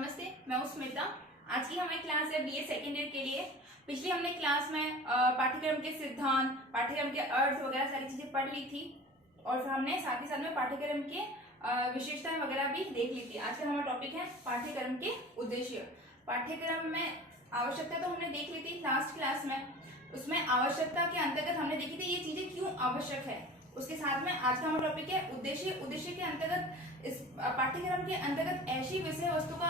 नमस्ते, मैं हूं स्मिता। आज की हमारी क्लास है बीए सेकेंड ईयर के लिए। पिछली हमने क्लास में पाठ्यक्रम के सिद्धांत, पाठ्यक्रम के अर्थ वगैरह सारी चीजें पढ़ ली थी और फिर हमने साथ ही साथ में पाठ्यक्रम के विशेषताएं वगैरह भी देख ली थी। आज का हमारा टॉपिक है पाठ्यक्रम के उद्देश्य। पाठ्यक्रम में आवश्यकता तो हमने देख ली थी लास्ट क्लास में। उसमें आवश्यकता के अंतर्गत हमने देखी थी ये चीजें क्यों आवश्यक है। उसके साथ में आज का हमारा टॉपिक है उद्देश्य। उद्देश्य के अंतर्गत इस पाठ्यक्रम के अंतर्गत ऐसी विषय वस्तु का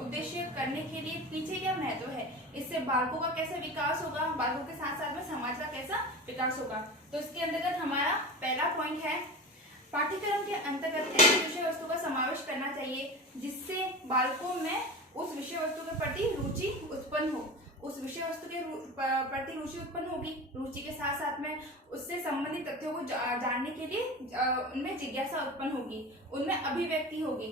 उद्देश्य करने के लिए पीछे क्या महत्व है, इससे बालकों का कैसे विकास होगा, बालकों के साथ साथ में समाज का कैसा विकास होगा। तो इसके अंतर्गत हमारा पहला पॉइंट है पाठ्यक्रम के अंतर्गत ऐसी विषय वस्तु का समावेश करना चाहिए जिससे बालकों में उस विषय वस्तु के प्रति रुचि उत्पन्न हो। उस विषय वस्तु के प्रति रुचि उत्पन्न होगी। रुचि के साथ साथ में उससे संबंधित तथ्यों को जानने के लिए उनमें जिज्ञासा उत्पन्न होगी, उनमें अभिव्यक्ति होगी।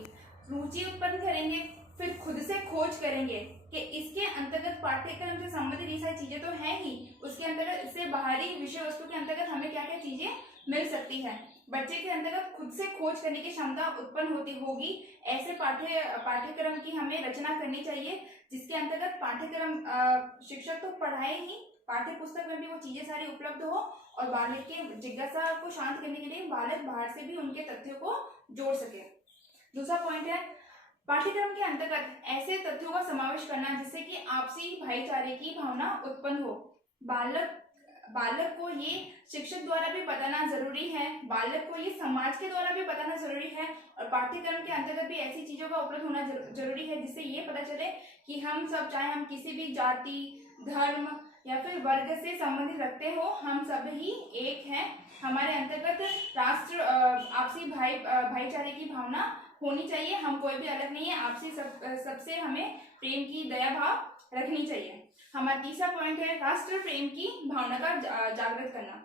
रुचि उत्पन्न करेंगे, फिर खुद से खोज करेंगे कि इसके अंतर्गत पाठ्यक्रम से संबंधित ये सारी चीजें तो है ही, उसके अंतर्गत इससे बाहरी विषय वस्तु के अंतर्गत हमें क्या क्या चीजें मिल सकती है। बच्चे के अंतर्गत खुद से खोज करने की क्षमता उत्पन्न होती होगी। ऐसे पाठ्यक्रम की हमें रचना करनी चाहिए जिसके अंतर्गत पाठ्यक्रम शिक्षक तो पढ़ाए ही, पाठ्य पुस्तक में भी वो चीजें सारी उपलब्ध हो और बालक के जिज्ञासा को शांत करने के लिए बालक बाहर से भी उनके तथ्यों को जोड़ सके। दूसरा पॉइंट है पाठ्यक्रम के अंतर्गत ऐसे तथ्यों का समावेश करना जिससे कि आपसी भाईचारे की भावना उत्पन्न हो। बालक को ये शिक्षक द्वारा भी बताना जरूरी है, बालक को ये समाज के द्वारा भी बताना जरूरी है और पाठ्यक्रम के अंतर्गत भी ऐसी चीजों का उपलब्ध होना जरूरी है जिससे ये पता चले कि हम सब, चाहे हम किसी भी जाति, धर्म या फिर वर्ग से संबंधित रखते हो, हम सब ही एक हैं। हमारे अंतर्गत राष्ट्र आपसी भाईचारे की भावना होनी चाहिए। हम कोई भी अलग नहीं है, आपसी सबसे हमें प्रेम की दया भाव रखनी चाहिए। हमारा तीसरा पॉइंट है राष्ट्र प्रेम की भावना का जागृत करना।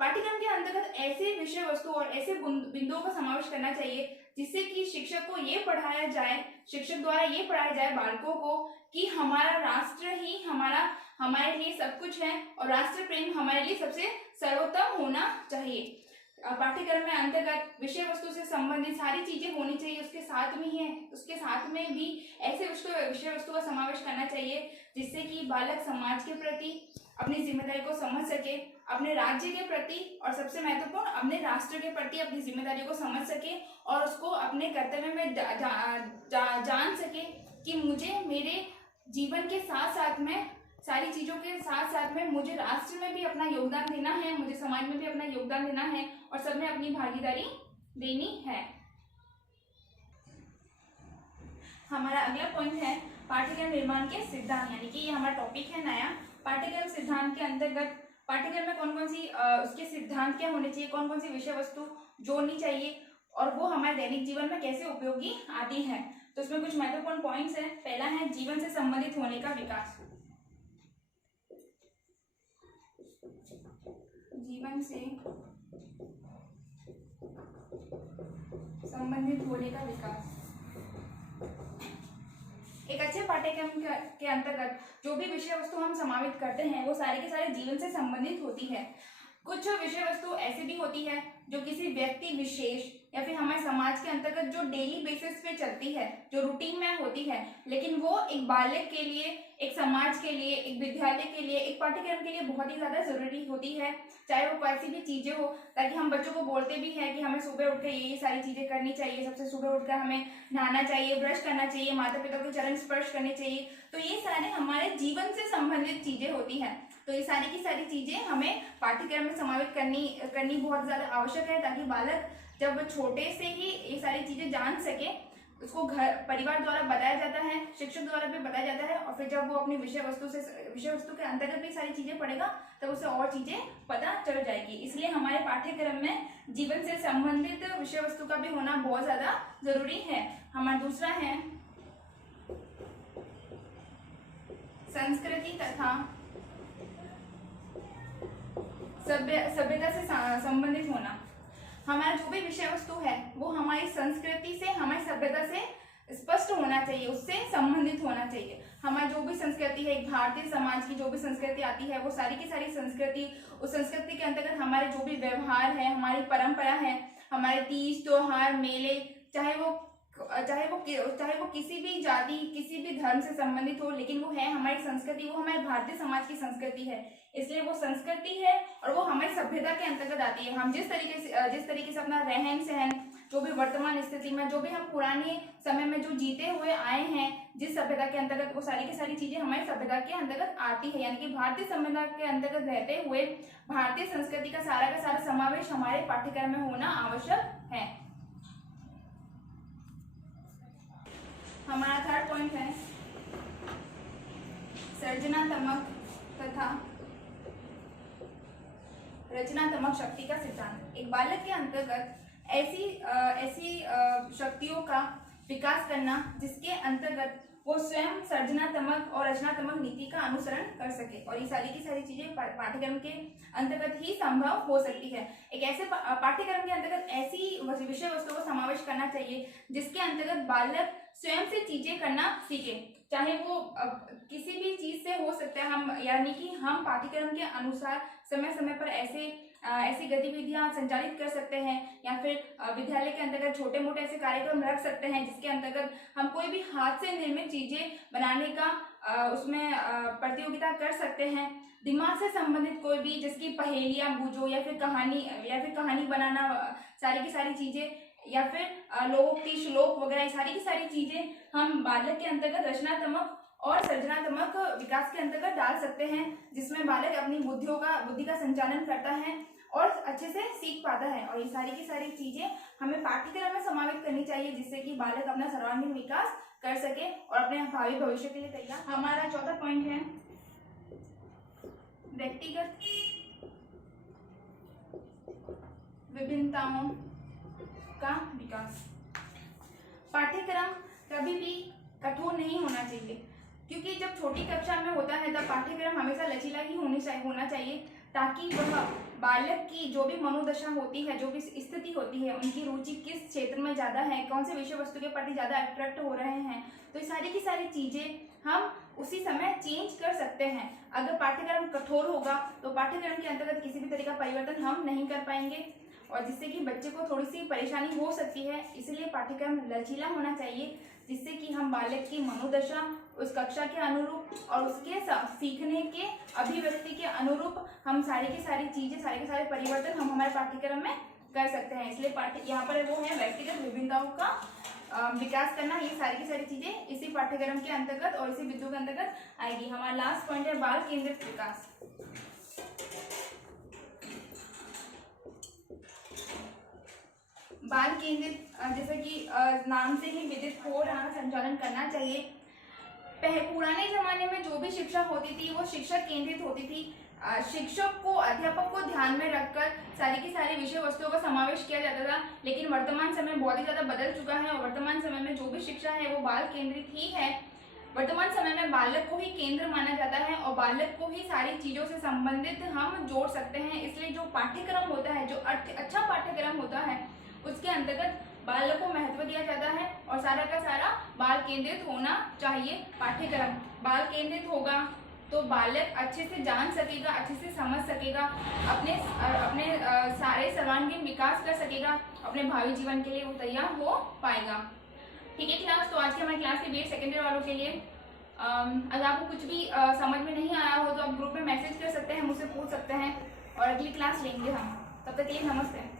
पाठ्यक्रम के अंतर्गत ऐसे विषय वस्तु और ऐसे बिंदुओं का समावेश करना चाहिए जिससे कि शिक्षक को ये पढ़ाया जाए, शिक्षक द्वारा ये पढ़ाया जाए बालकों को कि हमारा राष्ट्र ही हमारे लिए सब कुछ है और राष्ट्र प्रेम हमारे लिए सबसे सर्वोत्तम होना चाहिए। पाठ्यक्रम में अंतर्गत विषय वस्तु से संबंधित सारी चीजें होनी चाहिए। उसके साथ में भी ऐसे विषय वस्तु का समावेश करना चाहिए जिससे कि बालक समाज के प्रति अपनी जिम्मेदारी को समझ सके, अपने राज्य के प्रति और सबसे महत्वपूर्ण अपने राष्ट्र के प्रति अपनी जिम्मेदारी को समझ सके और उसको अपने कर्तव्य में जान सके कि मुझे मेरे जीवन के साथ साथ में सारी चीजों के साथ साथ में मुझे राष्ट्र में भी अपना योगदान देना है, मुझे समाज में भी अपना योगदान देना है और सब में अपनी भागीदारी देनी है। हमारा अगला पॉइंट है पाठ्यक्रम निर्माण के सिद्धांत, यानी कि ये हमारा टॉपिक है नया। पाठ्यक्रम सिद्धांत के अंतर्गत पाठ्यक्रम में कौन कौन सी उसके सिद्धांत क्या होने चाहिए, कौन कौन सी विषय वस्तु जोड़नी चाहिए और वो हमारे दैनिक जीवन में कैसे उपयोगी आती है। तो इसमें कुछ महत्वपूर्ण पॉइंट्स है। पहला है जीवन से संबंधित होने का विकास। जीवन से संबंधित होने का विकास। एक अच्छे पाठ्यक्रम के अंतर्गत जो भी विषय वस्तु हम समावित करते हैं वो सारे के सारे जीवन से संबंधित होती है। कुछ विषय वस्तु ऐसी भी होती है जो किसी व्यक्ति विशेष या फिर हमारे समाज के अंतर्गत जो डेली बेसिस पे चलती है, जो रूटीन में होती है, लेकिन वो एक बालक के लिए, एक समाज के लिए, एक विद्यालय के लिए, एक पाठ्यक्रम के लिए बहुत ही ज्यादा जरूरी होती है। चाहे वो कैसी भी चीजें हो, ताकि हम बच्चों को बोलते भी हैं कि हमें सुबह उठ कर ये सारी चीजें करनी चाहिए। सबसे सुबह उठकर हमें नहाना चाहिए, ब्रश करना चाहिए, माता पिता को चरण स्पर्श करने चाहिए। तो ये सारे हमारे जीवन से संबंधित चीजें होती हैं। तो ये सारी की सारी चीजें हमें पाठ्यक्रम में समावित करनी बहुत ज्यादा आवश्यक है ताकि बालक जब छोटे से ही ये सारी चीजें जान सके। उसको घर परिवार द्वारा बताया जाता है, शिक्षक द्वारा भी बताया जाता है और फिर जब वो अपनी विषय वस्तु के अंतर्गत भी सारी चीजें पढ़ेगा तब उसे और चीजें पता चल जाएगी। इसलिए हमारे पाठ्यक्रम में जीवन से संबंधित विषय वस्तु का भी होना बहुत ज्यादा जरूरी है। हमारा दूसरा है संस्कृति तथा सभ्यता से संबंधित होना। हमारा जो भी विषय वस्तु है वो हमारी संस्कृति से, हमारी सभ्यता से स्पष्ट होना चाहिए, उससे संबंधित होना चाहिए। हमारी जो भी संस्कृति है, एक भारतीय समाज की जो भी संस्कृति आती है वो सारी की सारी संस्कृति, उस संस्कृति के अंतर्गत हमारे जो भी व्यवहार है, हमारी परंपरा है, हमारे तीज त्योहार मेले, चाहे वो चाहे वो किसी भी जाति, किसी भी धर्म से संबंधित हो, लेकिन वो है हमारी संस्कृति, वो हमारे भारतीय समाज की संस्कृति है। इसलिए वो संस्कृति है और वो हमारी सभ्यता के अंतर्गत आती है। हम जिस तरीके से अपना रहन सहन, जो भी वर्तमान स्थिति में, जो भी हम पुराने समय में जो जीते हुए आए हैं जिस सभ्यता के अंतर्गत, वो सारी की सारी चीजें हमारी सभ्यता के अंतर्गत आती है। यानी कि भारतीय सभ्यता के अंतर्गत रहते हुए भारतीय संस्कृति का सारा समावेश हमारे पाठ्यक्रम में होना आवश्यक है। हमारा थर्ड पॉइंट है सृजनात्मक तथा रचनात्मक शक्ति का सिद्धांत। एक बालक के अंतर्गत ऐसी शक्तियों का विकास करना जिसके अंतर्गत वो स्वयं सृजनात्मक और रचनात्मक नीति का अनुसरण कर सके, और ये सारी की सारी चीजें पाठ्यक्रम के अंतर्गत ही संभव हो सकती है। एक ऐसे पाठ्यक्रम के अंतर्गत ऐसी विषय वस्तु को समावेश करना चाहिए जिसके अंतर्गत बालक स्वयं से चीजें करना सीखे, चाहे वो किसी भी चीज से हो सकता है। हम यानी कि हम पाठ्यक्रम के अनुसार समय समय पर ऐसी गतिविधियां संचालित कर सकते हैं, या फिर विद्यालय के अंतर्गत छोटे मोटे ऐसे कार्यक्रम रख सकते हैं जिसके अंतर्गत हम कोई भी हाथ से निर्मित चीजें बनाने का उसमें प्रतियोगिता कर सकते हैं। दिमाग से संबंधित कोई भी, जिसकी पहेलियां बूझो या फिर कहानी बनाना, सारी की सारी चीजें, या फिर लोकोक्ति, श्लोक वगैरह, सारी की सारी चीजें हम बालक के अंतर्गत रचनात्मक और सृजनात्मक विकास के अंतर्गत डाल सकते हैं, जिसमें बालक अपनी बुद्धि का संचालन करता है और अच्छे से सीख पाता है। और ये सारी की सारी चीजें हमें पाठ्यक्रम में समावेश करनी चाहिए जिससे कि बालक अपना सर्वांगीण विकास कर सके और अपने भावी भविष्य के लिए तैयार। हमारा चौथा पॉइंट है व्यक्तिगत विभिन्नताओं का विकास। पाठ्यक्रम कभी भी कठोर नहीं होना चाहिए, क्योंकि जब छोटी कक्षा में होता है तब पाठ्यक्रम हमेशा लचीला ही होना चाहिए, ताकि वह बालक की जो भी मनोदशा होती है, जो भी स्थिति होती है, उनकी रुचि किस क्षेत्र में ज़्यादा है, कौन से विषय वस्तु के प्रति ज़्यादा अट्रैक्ट हो रहे हैं, तो ये सारी की सारी चीज़ें हम उसी समय चेंज कर सकते हैं। अगर पाठ्यक्रम कठोर होगा तो पाठ्यक्रम के अंतर्गत किसी भी तरह का परिवर्तन हम नहीं कर पाएंगे, और जिससे कि बच्चे को थोड़ी सी परेशानी हो सकती है। इसलिए पाठ्यक्रम लचीला होना चाहिए, जिससे कि हम बालक की मनोदशा, उस कक्षा के अनुरूप और उसके सीखने के अभिव्यक्ति के अनुरूप हम सारी की सारी चीजें, सारे के सारे परिवर्तन हम हमारे पाठ्यक्रम में कर सकते हैं। इसलिए यहाँ पर वो है व्यक्तिगत विभिन्नताओं का विकास करना। ये सारी की सारी चीजें इसी पाठ्यक्रम के अंतर्गत और इसी बिंदु के अंतर्गत आएगी। हमारा लास्ट पॉइंट है बाल केंद्रित विकास। बाल केंद्रित, जैसे कि नाम से ही विदित हो रहा संचालन करना चाहिए। पुराने जमाने में जो भी शिक्षा होती थी वो शिक्षक केंद्रित होती थी। शिक्षक को, अध्यापक को ध्यान में रखकर सारी की सारी विषय वस्तुओं का समावेश किया जाता था, लेकिन वर्तमान समय बहुत ही ज्यादा बदल चुका है और वर्तमान समय में जो भी शिक्षा है वो बाल केंद्रित ही है। वर्तमान समय में बालक को ही केंद्र माना जाता है और बालक को ही सारी चीजों से संबंधित हम जोड़ सकते हैं। इसलिए जो पाठ्यक्रम होता है, जो अच्छा पाठ्यक्रम होता है, उसके अंतर्गत बालक को महत्व दिया जाता है और सारा का सारा बाल केंद्रित होना चाहिए। पाठ्यक्रम बाल केंद्रित होगा तो बालक अच्छे से जान सकेगा, अच्छे से समझ सकेगा, अपने सारे सर्वांगीण विकास कर सकेगा, अपने भावी जीवन के लिए वो तैयार हो पाएगा। ठीक है क्लास, तो आज की हमारी क्लास के बीएड सेकेंडरी वालों के लिए अगर आपको कुछ भी समझ में नहीं आया हो तो आप ग्रुप में मैसेज कर सकते हैं, मुझसे पूछ सकते हैं और अगली क्लास लेंगे हम। तब तक के लिए नमस्ते।